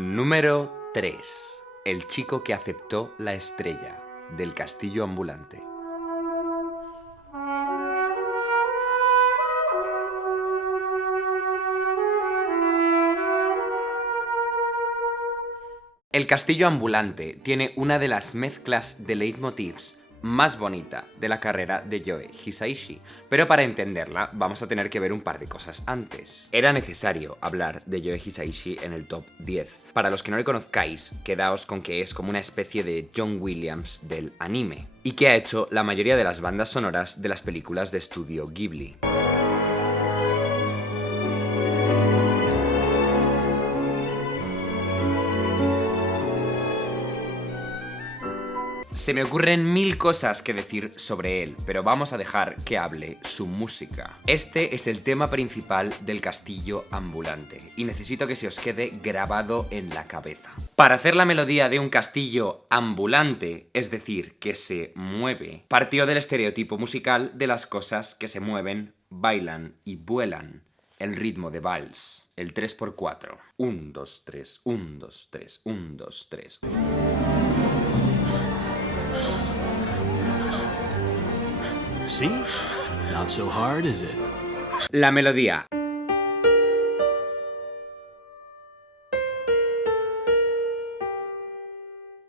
Número 3. El chico que aceptó la estrella, del castillo ambulante. El castillo ambulante tiene una de las mezclas de leitmotivs más bonita de la carrera de Yoe Hisaishi, pero para entenderla vamos a tener que ver un par de cosas antes. Era necesario hablar de Yoe Hisaishi en el top 10. Para los que no le conozcáis, quedaos con que es como una especie de John Williams del anime, y que ha hecho la mayoría de las bandas sonoras de las películas de estudio Ghibli. Se me ocurren mil cosas que decir sobre él, pero vamos a dejar que hable su música. Este es el tema principal del castillo ambulante, y necesito que se os quede grabado en la cabeza. Para hacer la melodía de un castillo ambulante, es decir, que se mueve, partió del estereotipo musical de las cosas que se mueven, bailan y vuelan. El ritmo de vals, el 3x4. 1, 2, 3, 1, 2, 3, 1, 2, 3. See? Not so hard, is it? La melodía.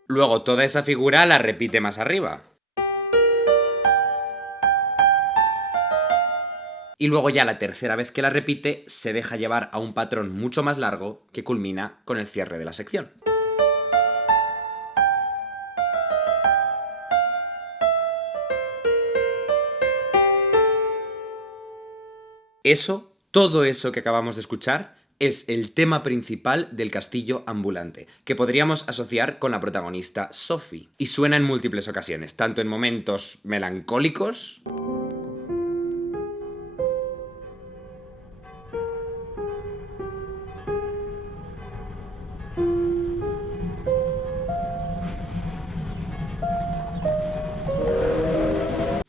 Luego toda esa figura la repite más arriba. Y luego ya la tercera vez que la repite se deja llevar a un patrón mucho más largo que culmina con el cierre de la sección. Todo eso que acabamos de escuchar es el tema principal del castillo ambulante, que podríamos asociar con la protagonista Sophie. Y suena en múltiples ocasiones, tanto en momentos melancólicos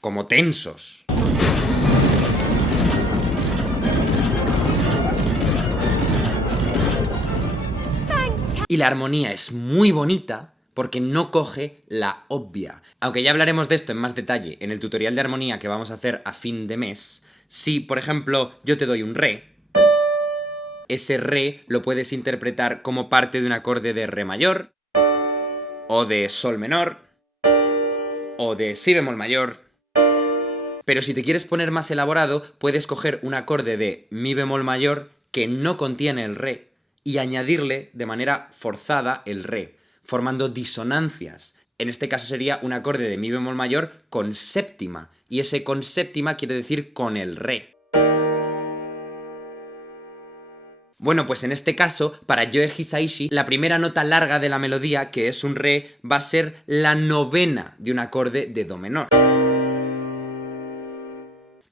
como tensos. Y la armonía es muy bonita porque no coge la obvia. Aunque ya hablaremos de esto en más detalle en el tutorial de armonía que vamos a hacer a fin de mes, si, por ejemplo, yo te doy un re, ese re lo puedes interpretar como parte de un acorde de re mayor, o de sol menor, o de si bemol mayor. Pero si te quieres poner más elaborado, puedes coger un acorde de mi bemol mayor que no contiene el re, y añadirle de manera forzada el re, formando disonancias. En este caso sería un acorde de mi bemol mayor con séptima, y ese con séptima quiere decir con el re. Bueno, pues en este caso, para Yoe Hisaishi, la primera nota larga de la melodía, que es un re, va a ser la novena de un acorde de do menor.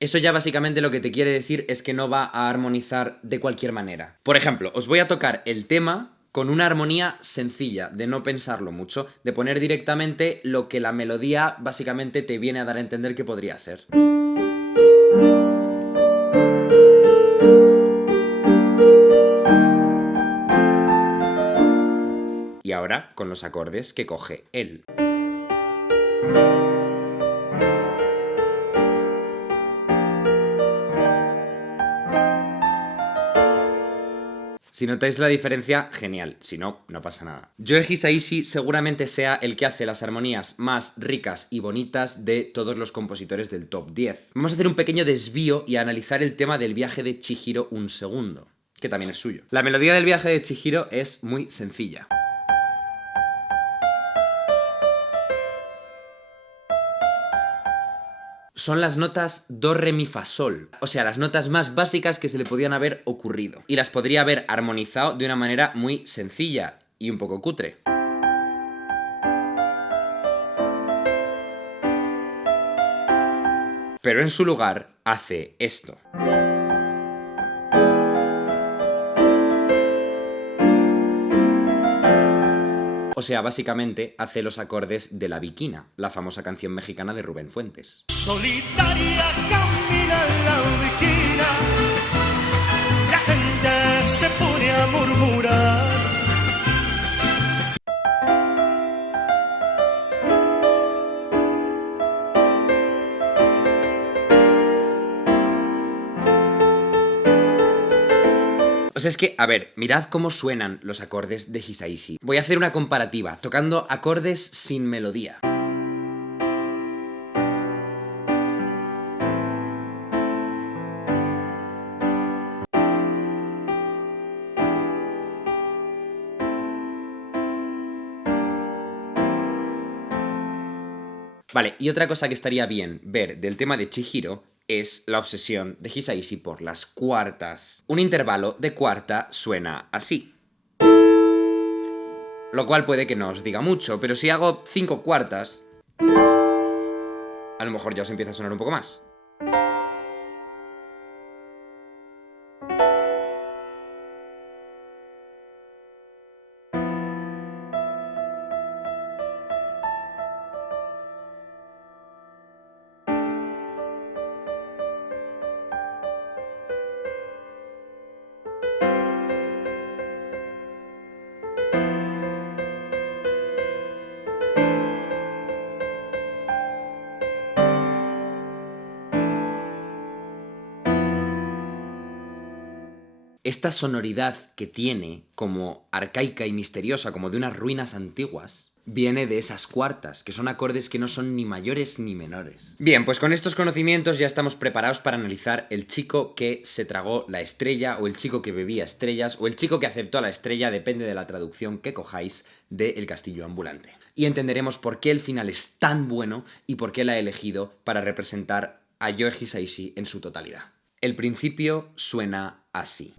Eso ya básicamente lo que te quiere decir es que no va a armonizar de cualquier manera. Por ejemplo, os voy a tocar el tema con una armonía sencilla, de no pensarlo mucho, de poner directamente lo que la melodía básicamente te viene a dar a entender que podría ser. Y ahora con los acordes que coge él. Si notáis la diferencia, genial. Si no, no pasa nada. Yoe Hisaishi seguramente sea el que hace las armonías más ricas y bonitas de todos los compositores del top 10. Vamos a hacer un pequeño desvío y a analizar el tema del viaje de Chihiro un segundo, que también es suyo. La melodía del viaje de Chihiro es muy sencilla. Son las notas do, re, mi, fa, sol. O sea, las notas más básicas que se le podían haber ocurrido. Y las podría haber armonizado de una manera muy sencilla y un poco cutre. Pero en su lugar hace esto. O sea, básicamente hace los acordes de La Bikina, la famosa canción mexicana de Rubén Fuentes. Solitaria camina la Bikina, la gente se pone a murmurar. O sea, es que, a ver, mirad cómo suenan los acordes de Hisaishi. Voy a hacer una comparativa, tocando acordes sin melodía. Vale, y otra cosa que estaría bien ver del tema de Chihiro es la obsesión de Hisaishi por las cuartas. Un intervalo de cuarta suena así. Lo cual puede que no os diga mucho, pero si hago 5 cuartas, a lo mejor ya os empieza a sonar un poco más. Esta sonoridad que tiene, como arcaica y misteriosa, como de unas ruinas antiguas, viene de esas cuartas, que son acordes que no son ni mayores ni menores. Bien, pues con estos conocimientos ya estamos preparados para analizar el chico que se tragó la estrella, o el chico que bebía estrellas, o el chico que aceptó la estrella, depende de la traducción que cojáis, de El castillo ambulante. Y entenderemos por qué el final es tan bueno y por qué la he elegido para representar a Yoe Hisaishi en su totalidad. El principio suena así.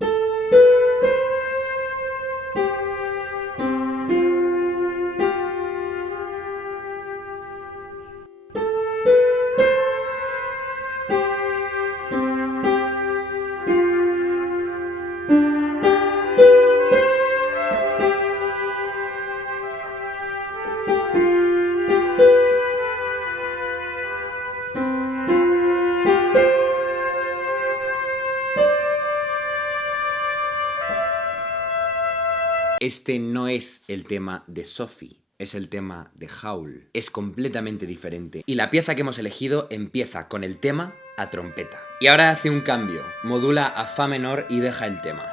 Este no es el tema de Sophie, es el tema de Howl. Es completamente diferente. Y la pieza que hemos elegido empieza con el tema a trompeta. Y ahora hace un cambio, modula a fa menor y deja el tema.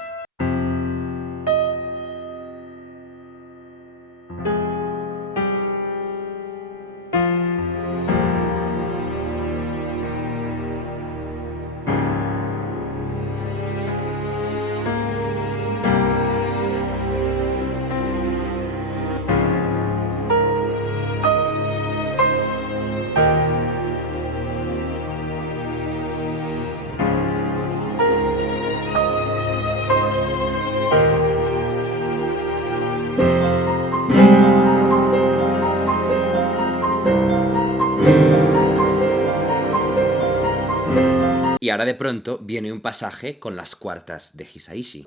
Y ahora de pronto viene un pasaje con las cuartas de Hisaishi.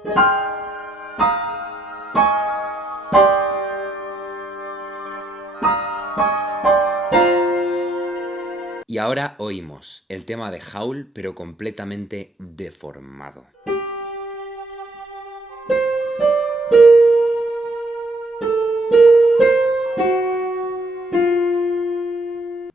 Y ahora oímos el tema de Howl, pero completamente deformado.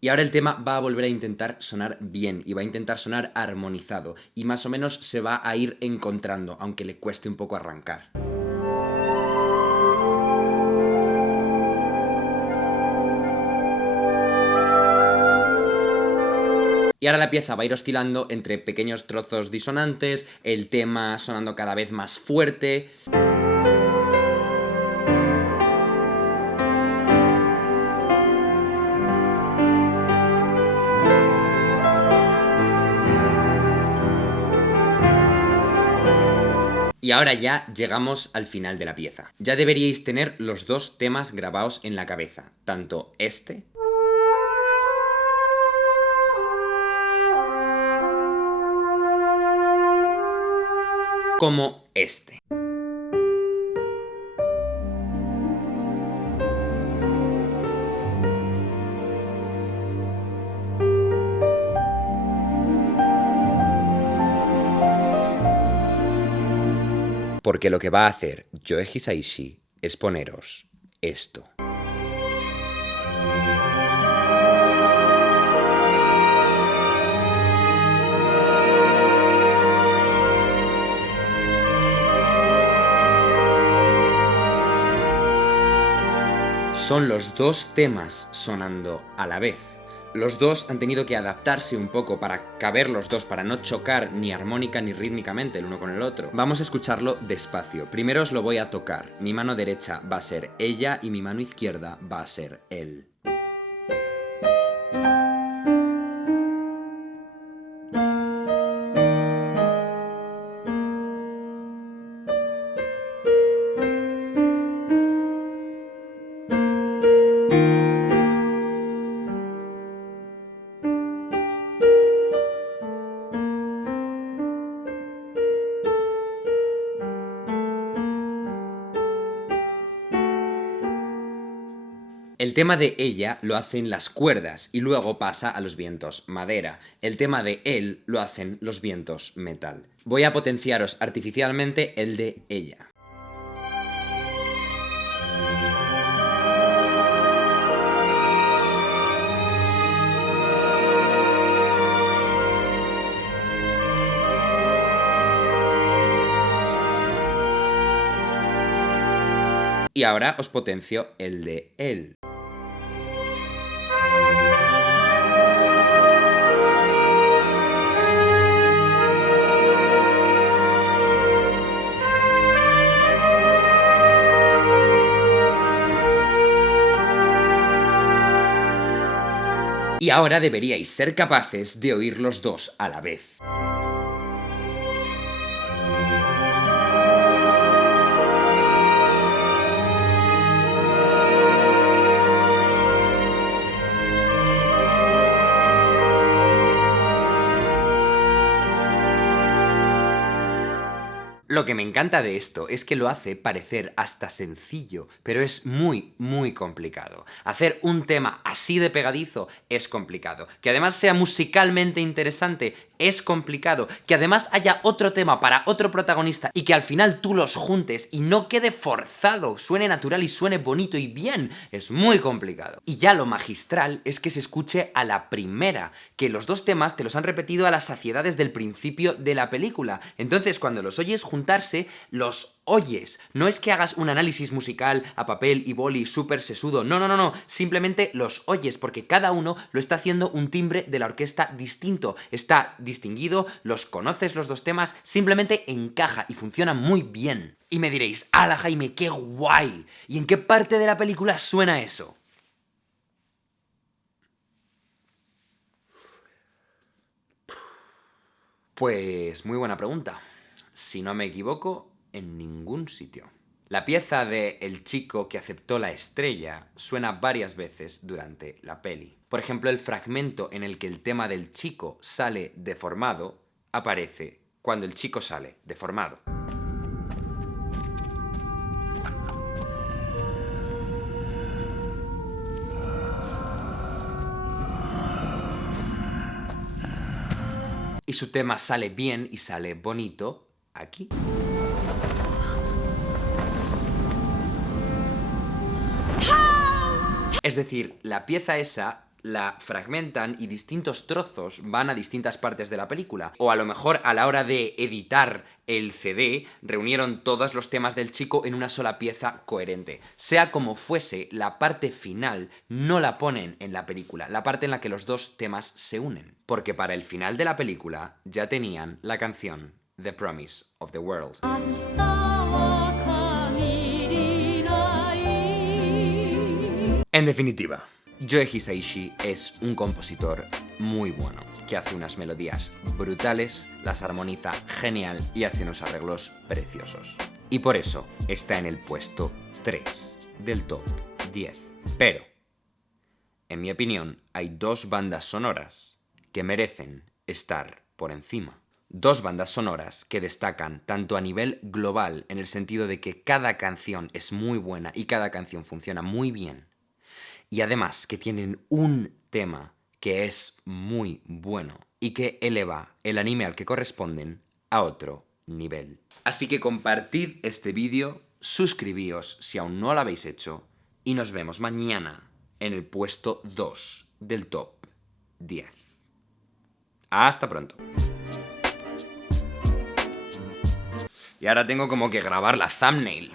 Y ahora el tema va a volver a intentar sonar bien y va a intentar sonar armonizado y más o menos se va a ir encontrando, aunque le cueste un poco arrancar. Y ahora la pieza va a ir oscilando entre pequeños trozos disonantes, el tema sonando cada vez más fuerte. Y ahora ya llegamos al final de la pieza. Ya deberíais tener los dos temas grabados en la cabeza, tanto este como este. Porque lo que va a hacer Yoe Hisaishi es poneros esto. son los dos temas sonando a la vez. Los dos han tenido que adaptarse un poco para caber los dos, para no chocar ni armónica ni rítmicamente el uno con el otro. Vamos a escucharlo despacio. Primero os lo voy a tocar. Mi mano derecha va a ser ella y mi mano izquierda va a ser él. El tema de ella lo hacen las cuerdas y luego pasa a los vientos madera. El tema de él lo hacen los vientos metal. Voy a potenciaros artificialmente el de ella. Y ahora os potencio el de él. Y ahora deberíais ser capaces de oír los dos a la vez. Lo que me encanta de esto es que lo hace parecer hasta sencillo, pero es muy, muy complicado. Hacer un tema así de pegadizo es complicado. Que además sea musicalmente interesante es complicado. Que además haya otro tema para otro protagonista y que al final tú los juntes y no quede forzado, suene natural y suene bonito y bien, es muy complicado. Y ya lo magistral es que se escuche a la primera, que los dos temas te los han repetido a la saciedad desde el principio de la película. Entonces cuando los oyes juntarse, los oyes. No es que hagas un análisis musical a papel y boli súper sesudo. No. Simplemente los oyes porque cada uno lo está haciendo un timbre de la orquesta distinto. Está distinguido, los conoces los dos temas, simplemente encaja y funciona muy bien. Y me diréis, ¡hala, Jaime, qué guay! ¿Y en qué parte de la película suena eso? Pues muy buena pregunta. Si no me equivoco, en ningún sitio. La pieza de El chico que aceptó la estrella suena varias veces durante la peli. Por ejemplo, el fragmento en el que el tema del chico sale deformado aparece cuando el chico sale deformado. Y su tema sale bien y sale bonito aquí. Es decir, la pieza esa la fragmentan y distintos trozos van a distintas partes de la película. O a lo mejor a la hora de editar el CD reunieron todos los temas del chico en una sola pieza coherente. Sea como fuese, la parte final no la ponen en la película, la parte en la que los dos temas se unen. Porque para el final de la película ya tenían la canción The Promise of the World. En definitiva, Joe Hisaishi es un compositor muy bueno, que hace unas melodías brutales, las armoniza genial y hace unos arreglos preciosos. Y por eso está en el puesto 3 del top 10. Pero, en mi opinión, hay dos bandas sonoras que merecen estar por encima. Dos bandas sonoras que destacan tanto a nivel global, en el sentido de que cada canción es muy buena y cada canción funciona muy bien, y además que tienen un tema que es muy bueno y que eleva el anime al que corresponden a otro nivel. Así que compartid este vídeo, suscribíos si aún no lo habéis hecho y nos vemos mañana en el puesto 2 del top 10. Hasta pronto. Y ahora tengo como que grabar la thumbnail.